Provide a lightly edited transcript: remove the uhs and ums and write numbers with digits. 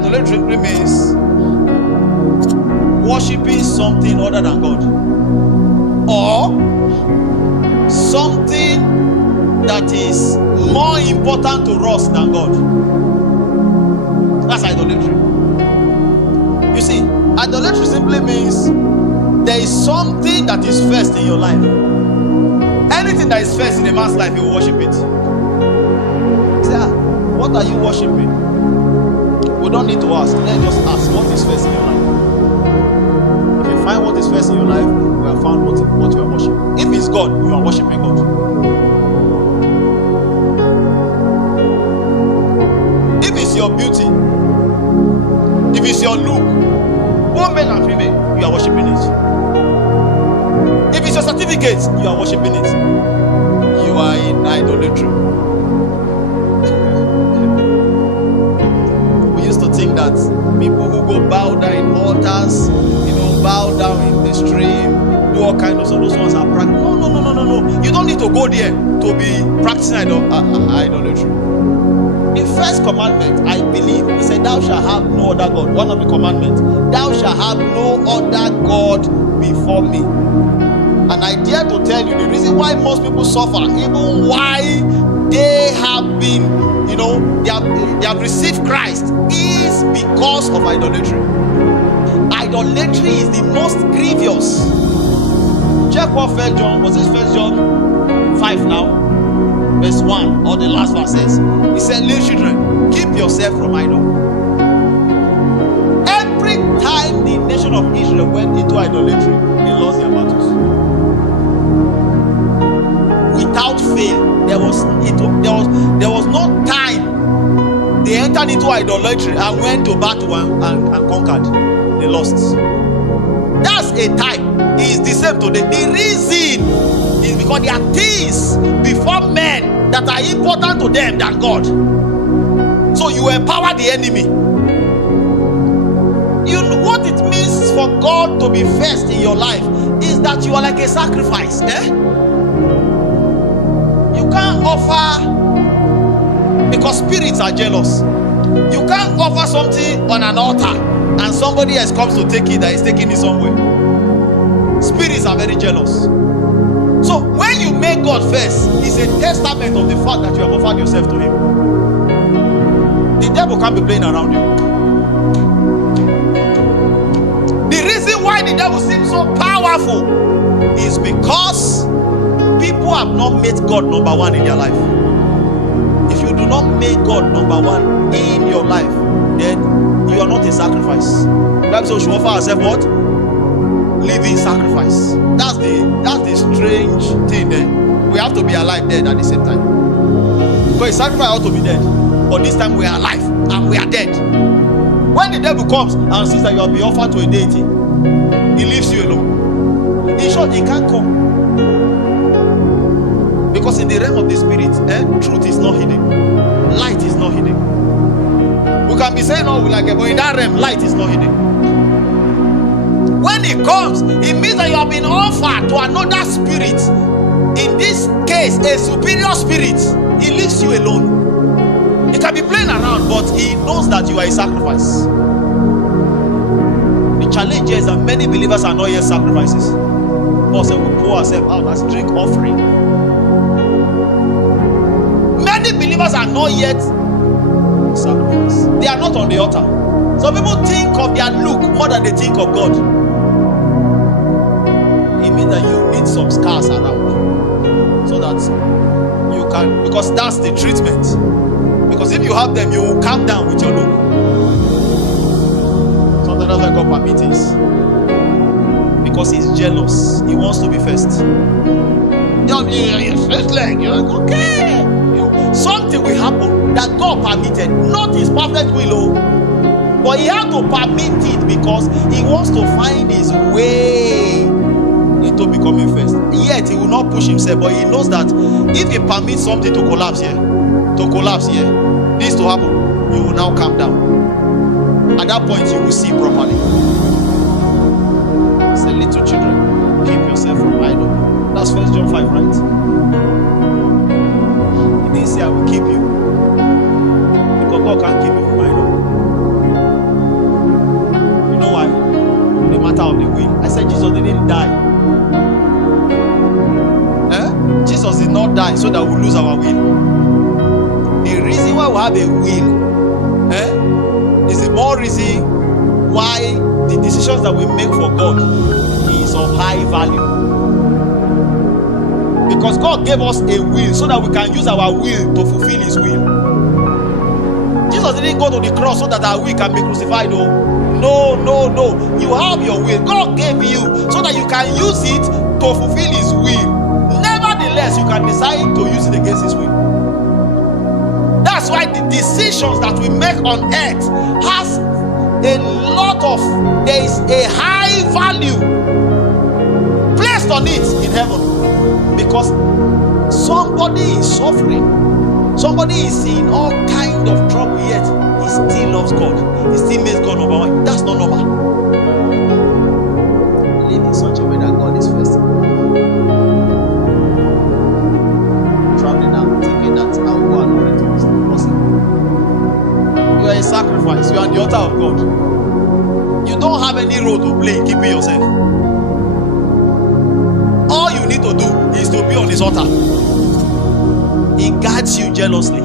Idolatry means worshiping something other than God, or something that is more important to us than God. That's idolatry. You see, idolatry simply means there is something that is first in your life. Anything that is first in a man's life, he will worship it. Say, what are you worshiping? We don't need to ask. Let's just ask, what is first in your life? If you find what is first in your life, we have found what you are worshiping. If it's God, you are worshiping God. If it's your beauty, if it's your look, both male and female, you are worshiping it. If it's your certificates, you are worshiping it. You are in idolatry. We used to think that people who go bow down in altars, bow down in the stream, do all kinds of so those ones are practicing. No. You don't need to go there to be practicing idolatry. The first commandment, I believe, he said, thou shalt have no other God. One of the commandments, thou shalt have no other God before me. And I dare to tell you, the reason why most people suffer, even why they have been, they have received Christ, is because of idolatry. Idolatry is the most grievous. Check what 1 John, was this 1 John 5 now? Verse 1 or the last verse says. He said, little children, keep yourself from idol. Every time the nation of Israel went into idolatry, they lost their battles. Without fail, there was no time they entered into idolatry and went to battle and conquered. They lost. That's a type. It is the same today. The reason is because there are things before men that are important to them than God. So you empower the enemy. You know what it means for God to be first in your life is that you are like a sacrifice. You can't offer, because spirits are jealous. You can't offer something on an altar and somebody else comes to take it that is taking it somewhere. Spirits are very jealous. So when you make God first, it's a testament of the fact that you have offered yourself to Him. The devil can't be playing around you. The reason why the devil seems so powerful is because people have not made God number one in their life. If you do not make God number one in your life, then you are not a sacrifice. The Bible says we should offer ourselves what? Living sacrifice. That's the strange thing there. We have to be alive dead at the same time. Because a sacrifice ought to be dead. But this time we are alive and we are dead. When the devil comes and sees that you have been offered to a deity, he leaves you alone. In short, he can't come. Because in the realm of the spirit, truth is not hidden. Light is not hidden. We can be saying all we like, but in that realm, light is not hidden. When it comes, it means that you have been offered to another spirit. In this case, a superior spirit. He leaves you alone. He can be playing around, but he knows that you are a sacrifice. The challenge is that many believers are not yet sacrifices. Paul said we pour ourselves out as drink offering. Many believers are not yet sacrifice. They are not on the altar. Some people think of their look more than they think of God. It means that you need some scars around so that you can, because that's the treatment. Because if you have them, you will calm down with your look. Sometimes that's why God permits this. Because He's jealous. He wants to be first. You're first leg. You're like, okay. Something will happen that God permitted, not His perfect will. But He had to permit it because He wants to find His way into becoming first. Yet He will not push Himself, but He knows that if He permits something to collapse here, this to happen, you will now calm down. At that point, you will see properly. Say, little children, keep yourself from idol. That's 1 John 5, right? He didn't say I will keep you, because God can't keep you from idol. so that we lose our will. The reason why we have a will is the more reason why the decisions that we make for God is of high value. Because God gave us a will so that we can use our will to fulfill His will. Jesus didn't go to the cross so that our will can be crucified. No. You have your will. God gave you so that you can use it to fulfill His will. Nevertheless, you can decide to use it against His will. That's why the decisions that we make on earth has there is a high value placed on it in heaven, because somebody is suffering, somebody is in all kind of trouble, yet he still loves God, he still makes God number one. That's not normal. Live in such a way that God is first. Traveling out, thinking that I will go and already to this possible. You are a sacrifice. You are on the altar of God. You don't have any role to play in keeping yourself. All you need to do is to be on His altar. He guards you jealously.